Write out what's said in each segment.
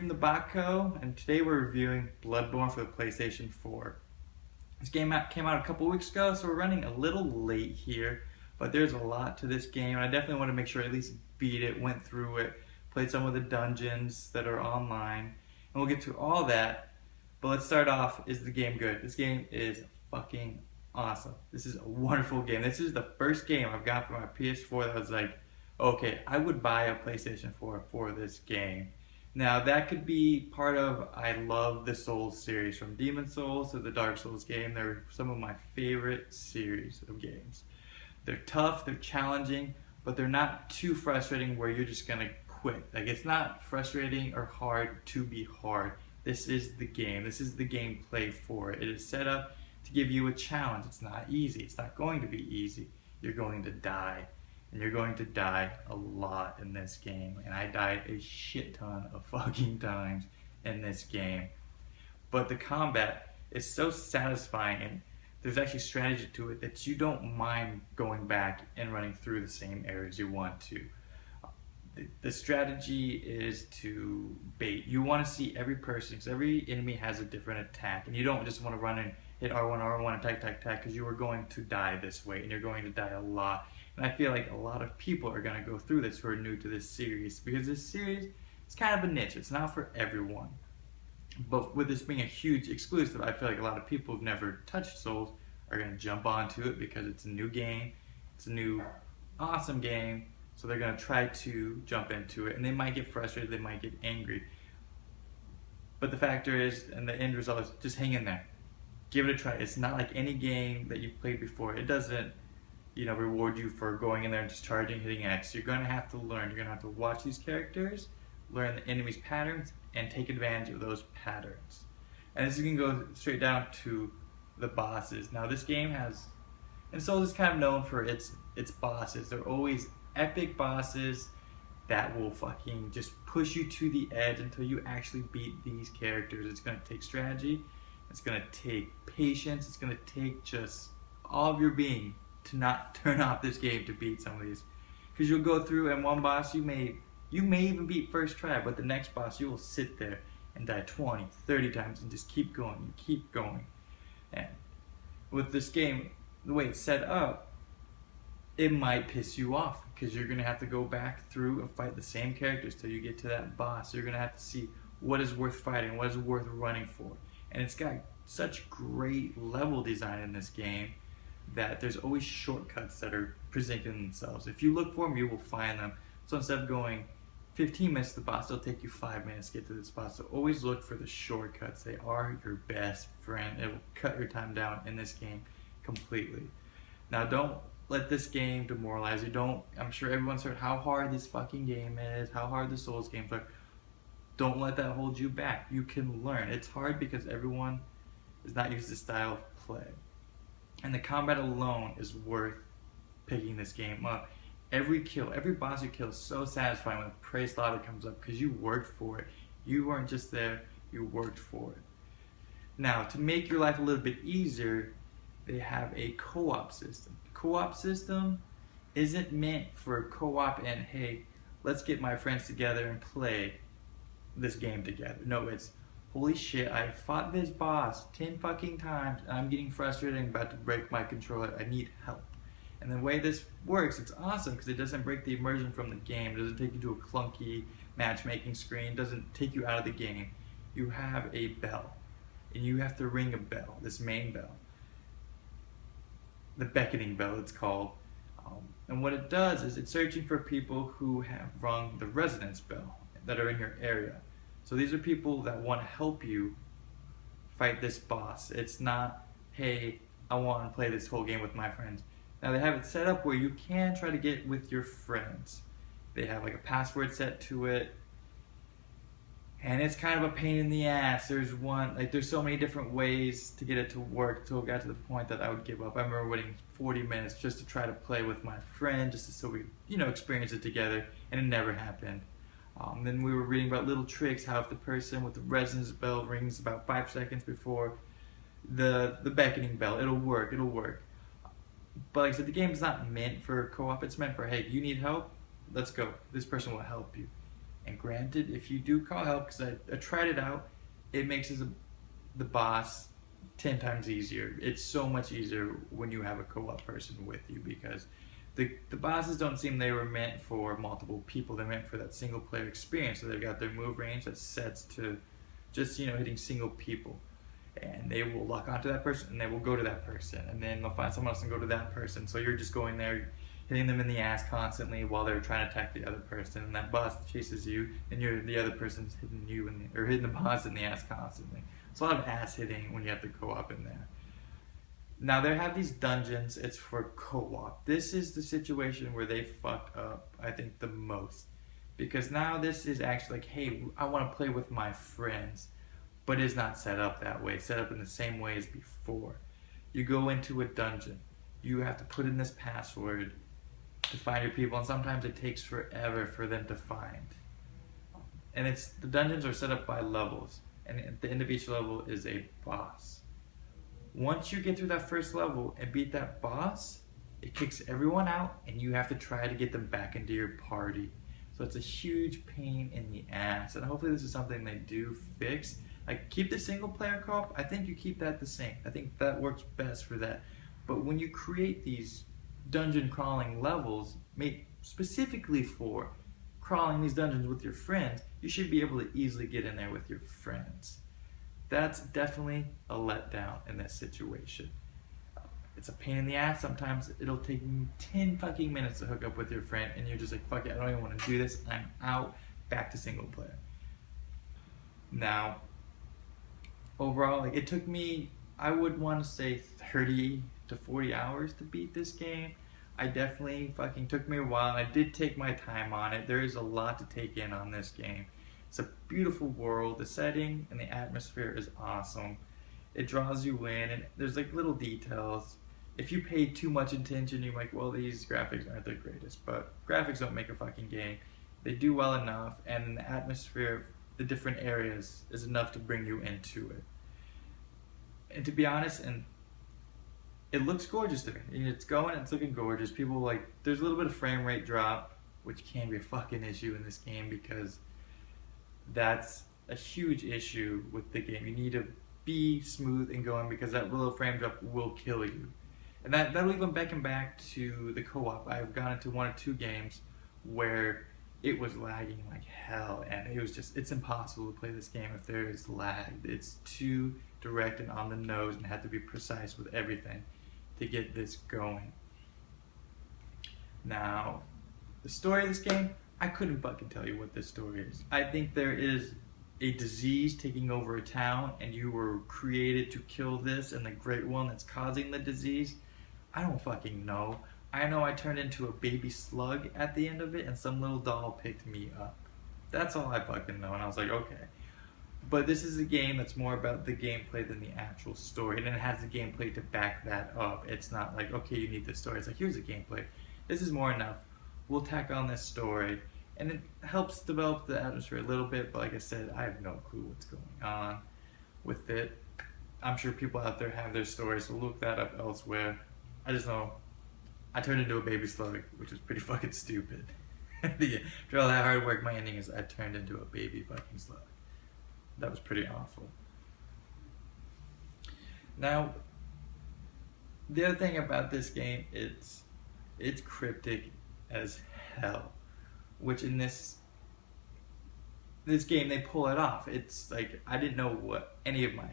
from TheBotCo, and today we're reviewing Bloodborne for the PlayStation 4. This game came out a couple weeks ago, so we're running a little late here, but there's a lot to this game, and I definitely want to make sure I at least beat it, went through it, played some of the dungeons that are online, and we'll get to all that. But let's start off, is the game good? This game is fucking awesome. This is a wonderful game. This is the first game I've got for my PS4 that was like, okay, I would buy a PlayStation 4 for this game. Now that could be part of, I love the Souls series, from Demon Souls to the Dark Souls game. They're some of my favorite series of games. They're tough, they're challenging, but they're not too frustrating where you're just gonna quit. Like, it's not frustrating or hard to be hard. This is the game. This is the gameplay for it. It is set up to give you a challenge. It's not easy. It's not going to be easy. You're going to die. And you're going to die a lot in this game. And I died a shit ton of fucking times in this game. But the combat is so satisfying, and there's actually strategy to it that you don't mind going back and running through the same areas you want to. The strategy is to bait. You want to see every person, because every enemy has a different attack. And you don't just want to run and hit R1, R1, attack, attack, attack, because you are going to die this way, and you're going to die a lot. And I feel like a lot of people are going to go through this who are new to this series, because this series is kind of a niche. It's not for everyone. But with this being a huge exclusive, I feel like a lot of people who've never touched Souls are going to jump onto it because it's a new game. It's a new, awesome game. So they're going to try to jump into it. And they might get frustrated. They might get angry. But the factor is, and the end result is, just hang in there. Give it a try. It's not like any game that you've played before. It doesn't, reward you for going in there and just charging, hitting X. You're going to have to learn. You're going to have to watch these characters, learn the enemy's patterns, and take advantage of those patterns. And as you can go straight down to the bosses. Now this game has, and Souls is kind of known for its bosses. They're always epic bosses that will fucking just push you to the edge until you actually beat these characters. It's going to take strategy. It's going to take patience. It's going to take just all of your being to not turn off this game to beat some of these. Because you'll go through, and one boss you may even beat first try, but the next boss you will sit there and die 20, 30 times and just keep going and keep going. And with this game, the way it's set up, it might piss you off because you're going to have to go back through and fight the same characters till you get to that boss. You're going to have to see what is worth fighting, what is worth running for. And it's got such great level design in this game that there's always shortcuts that are presenting themselves. If you look for them, you will find them. So instead of going 15 minutes to the boss, it'll take you 5 minutes to get to this boss. So always look for the shortcuts. They are your best friend. It will cut your time down in this game completely. Now don't let this game demoralize you. I'm sure everyone's heard how hard this fucking game is, how hard the Souls games are. Don't let that hold you back. You can learn. It's hard because everyone is not used to this style of play. And the combat alone is worth picking this game up. Every kill, every boss you kill is so satisfying when a praise ladder comes up because you worked for it. You weren't just there, you worked for it. Now, to make your life a little bit easier, they have a co-op system. The co-op system isn't meant for co-op and, hey, let's get my friends together and play this game together. No, it's, holy shit, I fought this boss 10 fucking times and I'm getting frustrated and about to break my controller. I need help. And the way this works, it's awesome because it doesn't break the immersion from the game. It doesn't take you to a clunky matchmaking screen. It doesn't take you out of the game. You have a bell, and you have to ring a bell, this main bell. The beckoning bell, it's called. And what it does is it's searching for people who have rung the residence bell that are in your area. So these are people that want to help you fight this boss. It's not, hey, I want to play this whole game with my friends. Now they have it set up where you can try to get with your friends. They have like a password set to it. And it's kind of a pain in the ass. There's so many different ways to get it to work until it got to the point that I would give up. I remember waiting 40 minutes just to try to play with my friend, just so we, experience it together, and it never happened. Then we were reading about little tricks, how if the person with the resonance bell rings about 5 seconds before the beckoning bell, it'll work. But like I said, the game's not meant for co-op. It's meant for, hey, you need help? Let's go. This person will help you. And granted, if you do call help, because I tried it out, it makes the boss 10 times easier. It's so much easier when you have a co-op person with you, because the bosses don't seem they were meant for multiple people. They're meant for that single player experience. So they've got their move range that's set to just, hitting single people. And they will lock onto that person and they will go to that person. And then they'll find someone else and go to that person. So you're just going there, hitting them in the ass constantly while they're trying to attack the other person. And that boss chases you, and the other person's hitting you or hitting the boss in the ass constantly. It's a lot of ass hitting when you have to co-op in there. Now, they have these dungeons, it's for co-op. This is the situation where they fucked up, I think, the most. Because now this is actually like, hey, I want to play with my friends. But it's not set up that way. It's set up in the same way as before. You go into a dungeon. You have to put in this password to find your people, and sometimes it takes forever for them to find. And the dungeons are set up by levels. And at the end of each level is a boss. Once you get through that first level and beat that boss, it kicks everyone out and you have to try to get them back into your party. So it's a huge pain in the ass, and hopefully this is something they do fix. Like, keep the single player co-op, I think you keep that the same. I think that works best for that. But when you create these dungeon crawling levels made specifically for crawling these dungeons with your friends, you should be able to easily get in there with your friends. That's definitely a letdown in this situation. It's a pain in the ass. Sometimes it'll take 10 fucking minutes to hook up with your friend, and you're just like, fuck it, I don't even want to do this. I'm out, back to single player. Now, overall, it took me, I would want to say 30 to 40 hours to beat this game. I definitely fucking took me a while. I did take my time on it. There is a lot to take in on this game. It's a beautiful world. The setting and the atmosphere is awesome. It draws you in, and there's like little details. If you pay too much attention, you're like, well, these graphics aren't the greatest, but graphics don't make a fucking game. They do well enough, and the atmosphere, the different areas, is enough to bring you into it. And to be honest, and it looks gorgeous to me. It's looking gorgeous. People like, there's a little bit of frame rate drop, which can be a fucking issue in this game, because that's a huge issue with the game. You need to be smooth and going, because that little frame drop will kill you. And that'll even beckon back to the co-op. I've gone into 1 or 2 games where it was lagging like hell, and it's impossible to play this game if there is lag. It's too direct and on the nose, and had to be precise with everything to get this going. Now, the story of this game, I couldn't fucking tell you what this story is. I think there is a disease taking over a town, and you were created to kill this and the great one that's causing the disease. I don't fucking know. I know I turned into a baby slug at the end of it, and some little doll picked me up. That's all I fucking know, and I was like, okay. But this is a game that's more about the gameplay than the actual story, and it has the gameplay to back that up. It's not like, okay, you need this story. It's like, here's the gameplay. This is more enough. We'll tack on this story, and it helps develop the atmosphere a little bit, but like I said, I have no clue what's going on with it. I'm sure people out there have their stories, so look that up elsewhere. I just know I turned into a baby slug, which is pretty fucking stupid. After all that hard work, my ending is I turned into a baby fucking slug. That was pretty awful. Now, the other thing about this game, it's cryptic as hell. Which in this game, they pull it off. It's like, I didn't know what any of my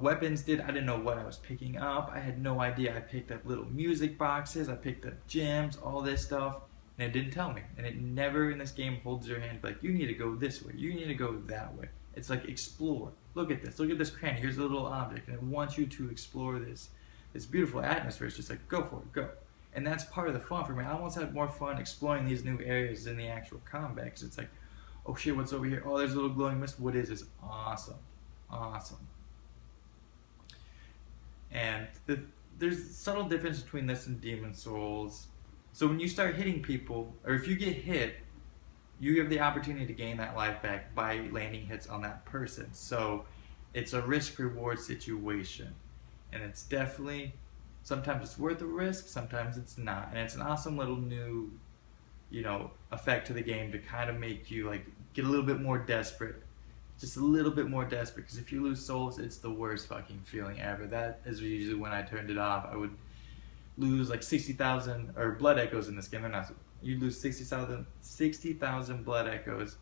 weapons did. I didn't know what I was picking up. I had no idea. I picked up little music boxes. I picked up gems, all this stuff. And it didn't tell me. And it never in this game holds your hand like, you need to go this way. You need to go that way. It's like, explore. Look at this. Look at this cranny. Here's a little object. And it wants you to explore this beautiful atmosphere. It's just like, go for it. Go. And that's part of the fun for me. I almost had more fun exploring these new areas than the actual combat. Because it's like, oh shit, what's over here? Oh, there's a little glowing mist. What is this? Awesome. Awesome. And there's a subtle difference between this and Demon's Souls. So when you start hitting people, or if you get hit, you have the opportunity to gain that life back by landing hits on that person. So it's a risk-reward situation. And it's definitely, sometimes it's worth the risk, sometimes it's not. And it's an awesome little new you know, effect to the game to kind of make you like get a little bit more desperate. Just a little bit more desperate, because if you lose souls, it's the worst fucking feeling ever. That is usually when I turned it off. I would lose like 60,000 or blood echoes in this game. They're not. You lose 60,000 blood echoes.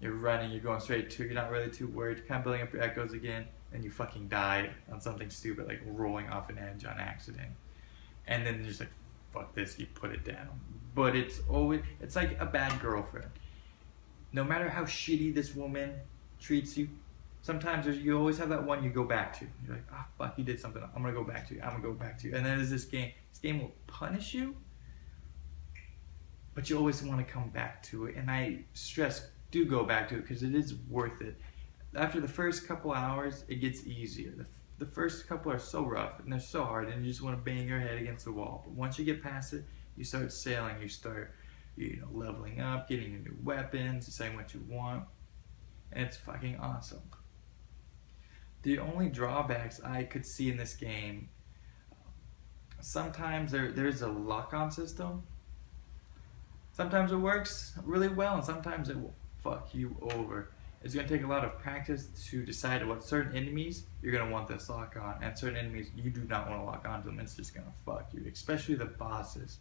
You're running. You're going straight to. You're not really too worried. You're kind of building up your echoes again, and you fucking die on something stupid like rolling off an edge on accident. And then you're just like, fuck this. You put it down. But it's like a bad girlfriend. No matter how shitty this woman treats you, sometimes you always have that one you go back to. You're like, ah, oh, fuck, you did something. I'm gonna go back to you. I'm gonna go back to you. And then there's this game. This game will punish you, but you always want to come back to it. And I stress, do go back to it, because it is worth it. After the first couple hours, it gets easier. The first couple are so rough and they're so hard, and you just want to bang your head against the wall. But once you get past it, you start sailing. You start, you know, leveling up, getting your new weapons, deciding what you want. And it's fucking awesome. The only drawbacks I could see in this game, sometimes there's a lock-on system. Sometimes it works really well, and sometimes it will fuck you over. It's going to take a lot of practice to decide what certain enemies you're going to want this lock on, and certain enemies you do not want to lock onto them. It's just going to fuck you, especially the bosses.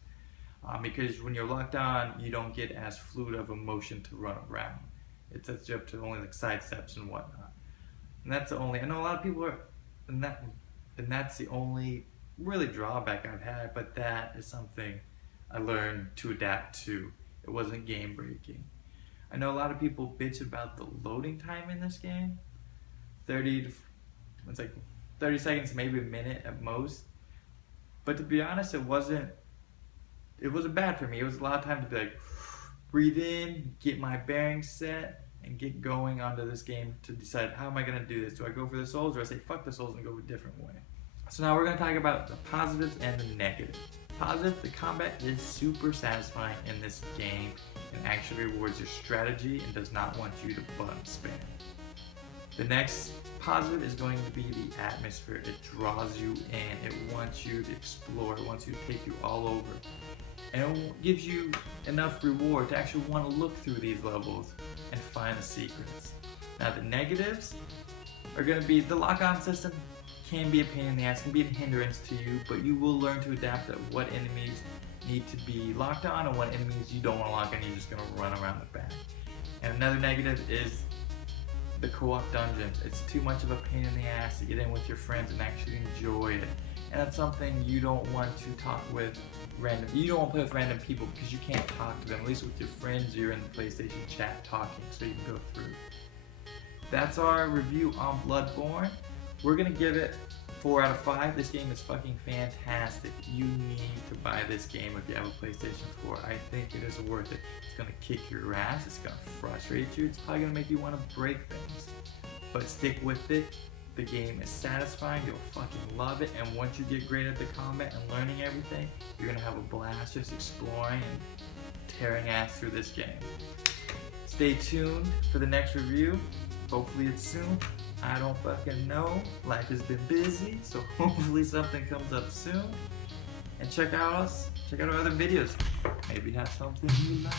Because when you're locked on, you don't get as fluid of a motion to run around. It sets you up to only like side steps and whatnot. And that's the only, I know a lot of people are, and that's the only really drawback I've had, but that is something I learned to adapt to. It wasn't game breaking. I know a lot of people bitch about the loading time in this game. 30 seconds, maybe a minute at most. But to be honest, it wasn't bad for me. It was a lot of time to be like, breathe in, get my bearings set, and get going onto this game to decide, how am I going to do this? Do I go for the souls, or I say fuck the souls and go a different way? So now we're going to talk about the positives and the negatives. Positive, the combat is super satisfying in this game and actually rewards your strategy and does not want you to button spam. The next positive is going to be the atmosphere. It draws you in, it wants you to explore, it wants you to take you all over. And it gives you enough reward to actually want to look through these levels and find the secrets. Now the negatives are going to be the lock-on system. Can be a pain in the ass, can be a hindrance to you, but you will learn to adapt at what enemies need to be locked on and what enemies you don't want to lock on. You're just going to run around the back. And another negative is the co-op dungeons. It's too much of a pain in the ass to get in with your friends and actually enjoy it. And that's something you don't want to talk with random. You don't want to play with random people because you can't talk to them. At least with your friends, you're in the PlayStation chat talking, so you can go through. That's our review on Bloodborne. We're gonna give it 4 out of 5. This game is fucking fantastic. You need to buy this game if you have a PlayStation 4. I think it is worth it. It's gonna kick your ass. It's gonna frustrate you. It's probably gonna make you want to break things. But stick with it. The game is satisfying. You'll fucking love it. And once you get great at the combat and learning everything, you're gonna have a blast just exploring and tearing ass through this game. Stay tuned for the next review. Hopefully it's soon. I don't fucking know. Life has been busy, so hopefully something comes up soon. And check out our other videos. Maybe have something you like.